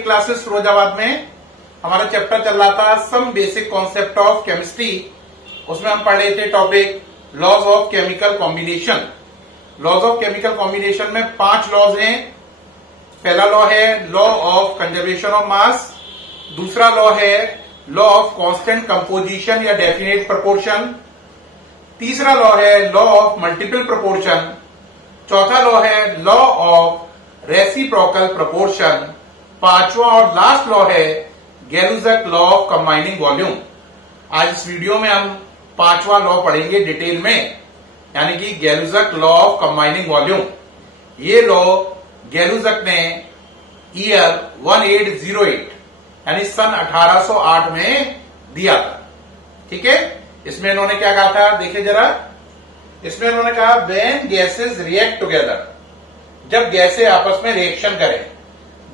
एक क्लासेस फिरोजाबाद में हमारा चैप्टर चल रहा था some basic concept of chemistry. उसमें हम पढ़ रहे थे topic laws of chemical combination. Laws of chemical combination में 5 लॉज हैं। पहला लॉ है law of conservation of mass, दूसरा लॉ है लॉ ऑफ कांस्टेंट कंपोजिशन या डेफिनेट प्रोपोर्शन, तीसरा लॉ है लॉ ऑफ मल्टीपल प्रोपोर्शन, चौथा लॉ है लॉ ऑफ रेसिप्रोकल प्रोपोर्शन, पांचवा और लास्ट लॉ है Gay Lussac law of combining volume. आज इस वीडियो में हम 5वां लॉ पढ़ेंगे डिटेल में, यानी कि गैलुजक लॉ ऑफ कंबाइनिंग वॉल्यूम। ये लॉ गैलुजक ने ईयर 1808 यानी सन 1808 में दिया था। ठीक है, इसमें इन्होंने क्या कहा था, देखिए जरा। इसमें इन्होंने कहा व्हेन गैसेस रिएक्ट टुगेदर, जब गैसें आपस में रिएक्शन करें,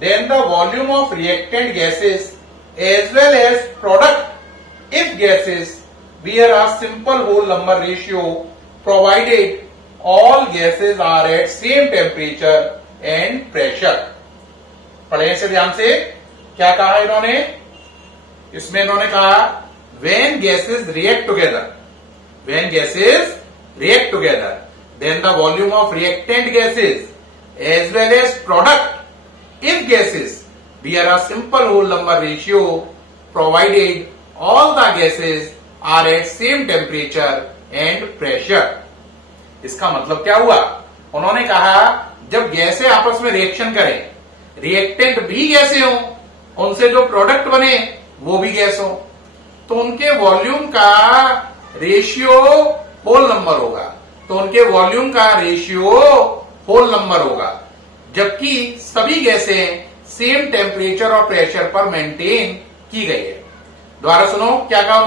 then the volume of reactant gases as well as product if gases bear a simple whole number ratio provided all gases are at same temperature and pressure। पढ़े इसे ध्यान से, क्या कहा इन्होंने। इसमें इन्होंने कहा when gases react together, when gases react together, then the volume of reactant gases as well as product if gases bear a simple whole number ratio provided all the gases are at same temperature and pressure। इसका मतलब क्या हुआ, उन्होंने कहा जब गैसें आपस में रिएक्शन करें, रिएक्टेंट भी गैसें हों, उनसे जो प्रोडक्ट बने वो भी गैस हो, तो उनके वॉल्यूम का रेशियो होल नंबर होगा। तो उनके वॉल्यूम का रेशियो होल नंबर होगा, जबकि सभी गैसें सेम टेम्परेचर और प्रेशर पर मेंटेन की गई है। दोबारा सुनो क्या कहा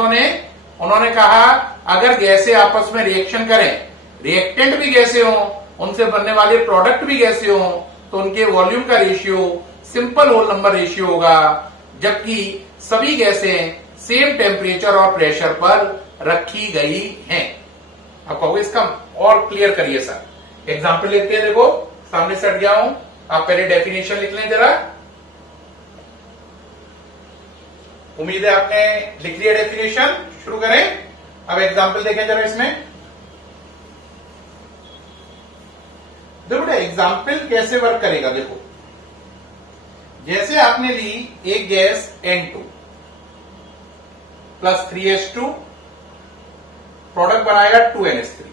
उन्होंने कहा अगर गैसें आपस में रिएक्शन करें, रिएक्टेंट भी गैसें हों, उनसे बनने वाले प्रोडक्ट भी गैसें हों, तो उनके वॉल्यूम का ratio simple whole number ratio होगा, जबकि सभी गैसें सेम टेम्परेचर और प्रेशर पर रखी गई हैं। आप कहोगे इसका और क्लियर करिए सर। एग्जाम्पल लेते हैं, देखो सामने से हट गया हूं, आप पहले डेफिनेशन लिख लें जरा। उम्मीद है आपने लिख लिया डेफिनेशन। शुरू करें, अब एग्जाम्पल देखें जरा। इसमें देखो बेटा एग्जाम्पल कैसे वर्क करेगा। देखो जैसे आपने ली एक gas N2 plus 3H2, product बनाएगा 2NH3।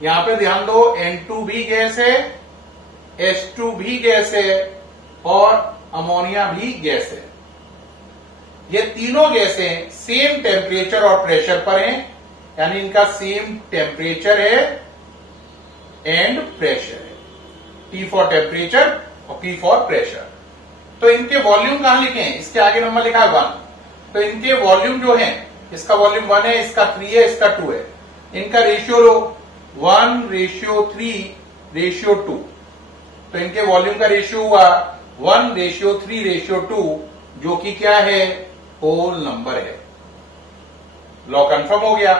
यहां पे ध्यान दो, N2 भी गैस है, H2 भी गैस है और अमोनिया भी गैस है। ये तीनों गैसें सेम टेम्परेचर और प्रेशर पर हैं, यानी इनका सेम टेम्परेचर है एंड प्रेशर है। T फॉर टेम्परेचर और P फॉर प्रेशर। तो इनके वॉल्यूम कहां लिखे हैं, इसके आगे नंबर लिखा है 1, तो इनके वॉल्यूम जो है, इसका वॉल्यूम 1 है, इसका 3 है, इसका 2 है। इनका रेशियो लो 1:3:2, तो इनके वॉल्यूम का रेशियो हुआ 1:3:2, जो कि क्या है, होल नंबर है। लॉ कंफर्म हो गया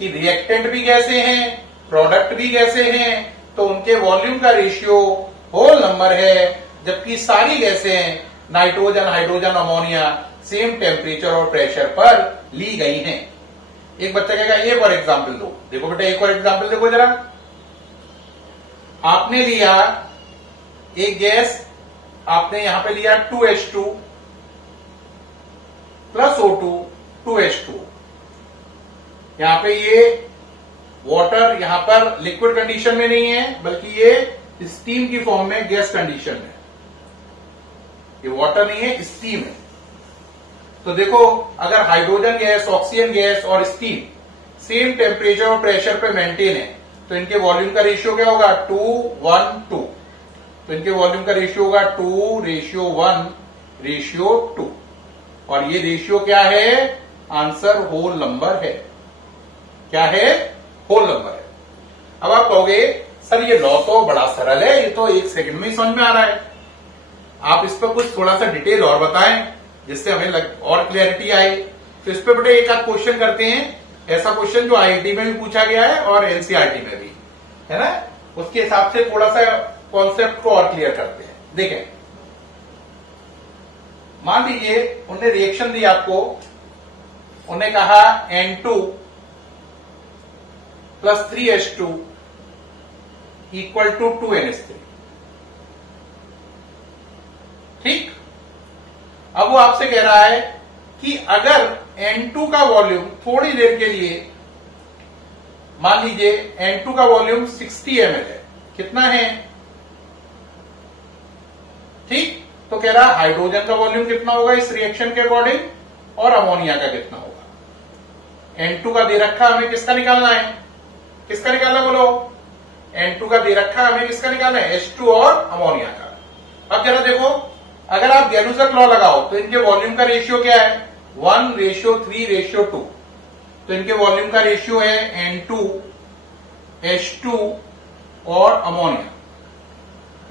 कि रिएक्टेंट भी गैसें हैं, प्रोडक्ट भी गैसें हैं, तो उनके वॉल्यूम का रेशियो होल नंबर है, जबकि सारी गैसें nitrogen, hydrogen, ammonia same temperature और प्रेशर पर ली गई हैं। एक बच्चा कहेगा एक और एग्जाम्पल दो। देखो बेटा एक और एग्जाम्पल देखो जरा। आपने लिया एक गैस, आपने यहां पे लिया 2H2 प्लस O2 2H2। यहां पे ये वाटर यहां पर लिक्विड कंडीशन में नहीं है, बल्कि ये स्टीम की फॉर्म में गैस कंडीशन में। ये वाटर नहीं है, स्टीम है। तो देखो अगर हाइड्रोजन गैस, ऑक्सीजन गैस और स्टीम सेम टेम्परेचर और प्रेशर पे मेंटेन है, तो इनके वॉल्यूम का रेशियो क्या होगा, 2:1:2। तो इनके वॉल्यूम का रेशियो होगा 2:1:2, और ये रेशियो क्या है, आंसर होल नंबर है। क्या है, होल नंबर है। अब आप कहोगे सर ये लॉ तो बड़ा सरल है, ये तो 1 सेकंड में ही समझ में आ रहा है, आप इस पर कुछ थोड़ा सा डिटेल और बताएं जिससे हमें और क्लैरिटी आए। तो इस पे बेटे एक आध क्वेश्चन करते हैं, ऐसा क्वेश्चन जो आईआईटी में भी पूछा गया है और एनसीईआरटी में भी है ना, उसके हिसाब से थोड़ा सा कॉन्सेप्ट को और क्लियर करते हैं। देखें मान लीजिए उन्होंने रिएक्शन दी आपको, उन्हें कहा N2 plus 3H2 equal to 2NH3। ठीक, अब वो आपसे कह रहा है कि अगर N2 का वॉल्यूम थोड़ी देर के लिए, मान लीजिए N2 का वॉल्यूम 60 ml है, कितना है? ठीक, तो कह रहा है हाइड्रोजन का वॉल्यूम कितना होगा इस रिएक्शन के अकॉर्डिंग, और अमोनिया का कितना होगा। N2 का दे रखा, हमें किसका निकालना है? किसका निकालना बोलो? N2 का दे रखा, हमें किसका निकालना है? H2 और अमोनिया का। अब जरा देखो, अगर आप गैलुसक लॉ लगाओ तो इनके वॉल्यूम का रेशियो क्या है? 1:3:2। तो इनके वॉल्यूम का रेशियो है N2, H2 और अमोनिया।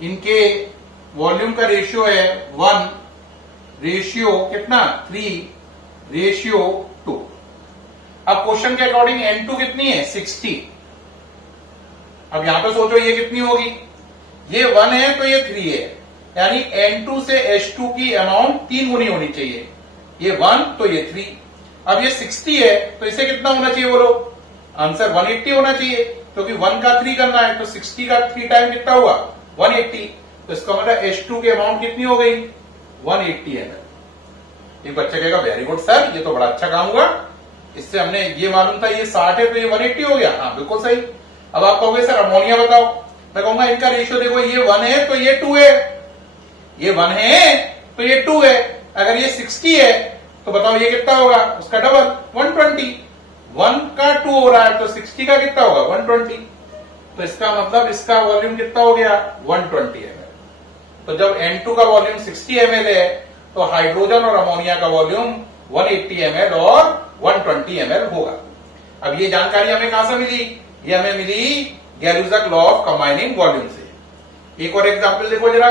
इनके वॉल्यूम का रेशियो है 1 कितना? 3:2। अब क्वेश्चन के अकॉर्डिंग N2 कितनी है? 60। अब यहां पे सोचो ये कितनी होगी? ये 1 है तो ये 3 है, यानी N2 से H2 की अमाउंट 3 गुनी होनी चाहिए। ये 1 तो ये 3। अब ये 60 है तो इसे कितना होना चाहिए बोलो? आंसर 180 होना चाहिए, क्योंकि 1 का 3 करना है, तो 60 का 3 टाइम कितना हुआ? 180। तो इसका मतलब H2 की अमाउंट कितनी हो गई? 180 ml। एक बच्चा कहेगा वेरी गुड सर, ये तो बड़ा अच्छा काम हुआ, इससे हमने ये मालूम था ये 60 है तो ये 180 हो गया। हाँ बिल्कुल सही। अब आप कहोगे सर अमोनिया बताओ, मैं कहूंगा इनका रेशियो देखो, ये 1 है तो ये 2 है, ये 1 है तो ये 2 है। अगर ये 60 है तो बताओ ये कितना होगा? उसका डबल 120। 1 का 2 हो रहा है तो 60 का कितना होगा? 120। तो इसका मतलब इसका वॉल्यूम कितना हो गया? 120 ml। तो जब N2 का वॉल्यूम 60 ml है तो हाइड्रोजन और अमोनिया का वॉल्यूम 180 ml और 120 ml होगा। अब ये जानकारी हमें कहां से मिली? ये हमें मिली गैलुसक लॉ ऑफ कंबाइनिंग वॉल्यूम से। एक और एग्जांपल देखो जरा।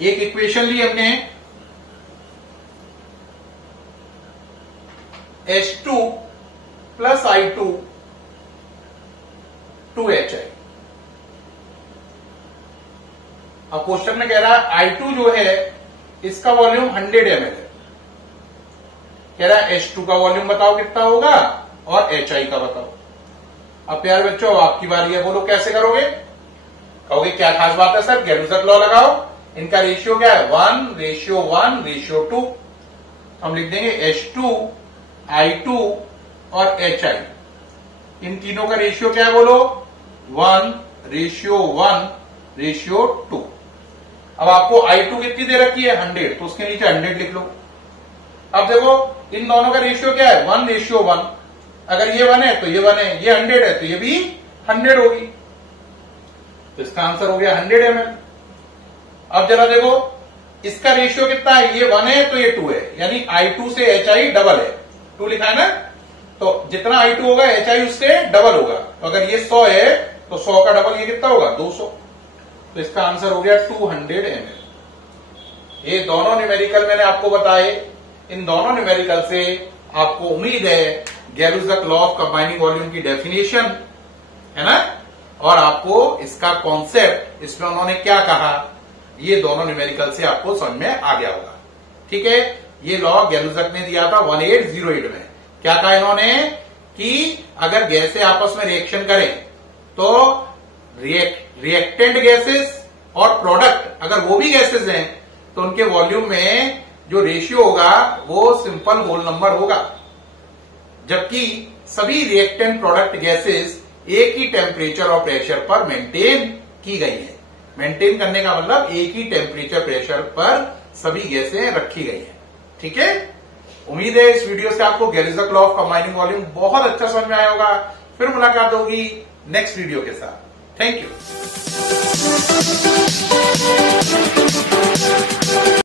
एक इक्वेशन ली हमने, H2 प्लस I2 2HI। अब क्वेश्चन में कह रहा है I2 जो है इसका वॉल्यूम 100 ml है, कह रहा है H2 का वॉल्यूम बताओ कितना होगा और HI का बताओ। अब प्यारे बच्चों आपकी बारी है, बोलो कैसे करोगे? कहोगे क्या खास बात है सर, गैलुसक लॉ लगाओ, इनका रेशियो क्या है? 1:1:2। हम लिख देंगे H2, I2 और HI। इन तीनों का रेशियो क्या है बोलो? 1:1:2। अब आपको I2 कितनी दे रखी है? 100, तो उसके नीचे 100 लिख लो। अब देखो इन दोनों का रेशियो क्या है? 1:1। अगर ये 1 है तो ये 1 है, ये 100 है तो ये भी 100 होगी। तो इसका आंसर हो गया 100 ml। अब जरा देखो इसका रेशियो कितना है? ये 1 है तो ये 2 है, यानी I2 से HI डबल है। 2 लिखा है ना, तो जितना I2 होगा HI उससे डबल होगा। तो अगर ये 100 है तो 100 का डबल ये कितना होगा? 200। तो इसका आंसर हो गया 200 ml। ये दोनों न्यूमेरिकल मैंने आपको बताए। इन दोनों न्यूमेरिकल से आपको उम्मीद है गैलुसक लॉ ऑफ कंबाइनिंग वॉल्यूम की डेफिनेशन है ना, और आपको इसका कॉन्सेप्ट, इसमें उन्होंने क्या कहा, ये दोनों न्यूमेरिकल से आपको समझ में आ गया होगा। ठीक है, ये लॉ गैलुसक ने दिया था 1808 में। क्या कहा इन्होंने कि अगर गैसें आपस में रिएक्शन करें तो रिएक्टेंट गैसेस और प्रोडक्ट अगर वो भी गैसेस हैं तो उनके वॉल्यूम में जो रेशियो होगा वो सिंपल होल नंबर होगा, जबकि सभी रिएक्टेंट प्रोडक्ट गैसेस एक ही टेम्परेचर और प्रेशर पर मेंटेन की गई है। मेंटेन करने का मतलब एक ही टेम्परेचर प्रेशर पर सभी गैसें रखी गई हैं। ठीक है, उम्मीद है इस वीडियो से आपको गैलुसक लॉ ऑफ कंबाइनिंग वॉल्यूम बहुत अच्छा समझ में आया होगा। फिर मुलाकात होगी नेक्स्ट वीडियो के साथ। Thank you.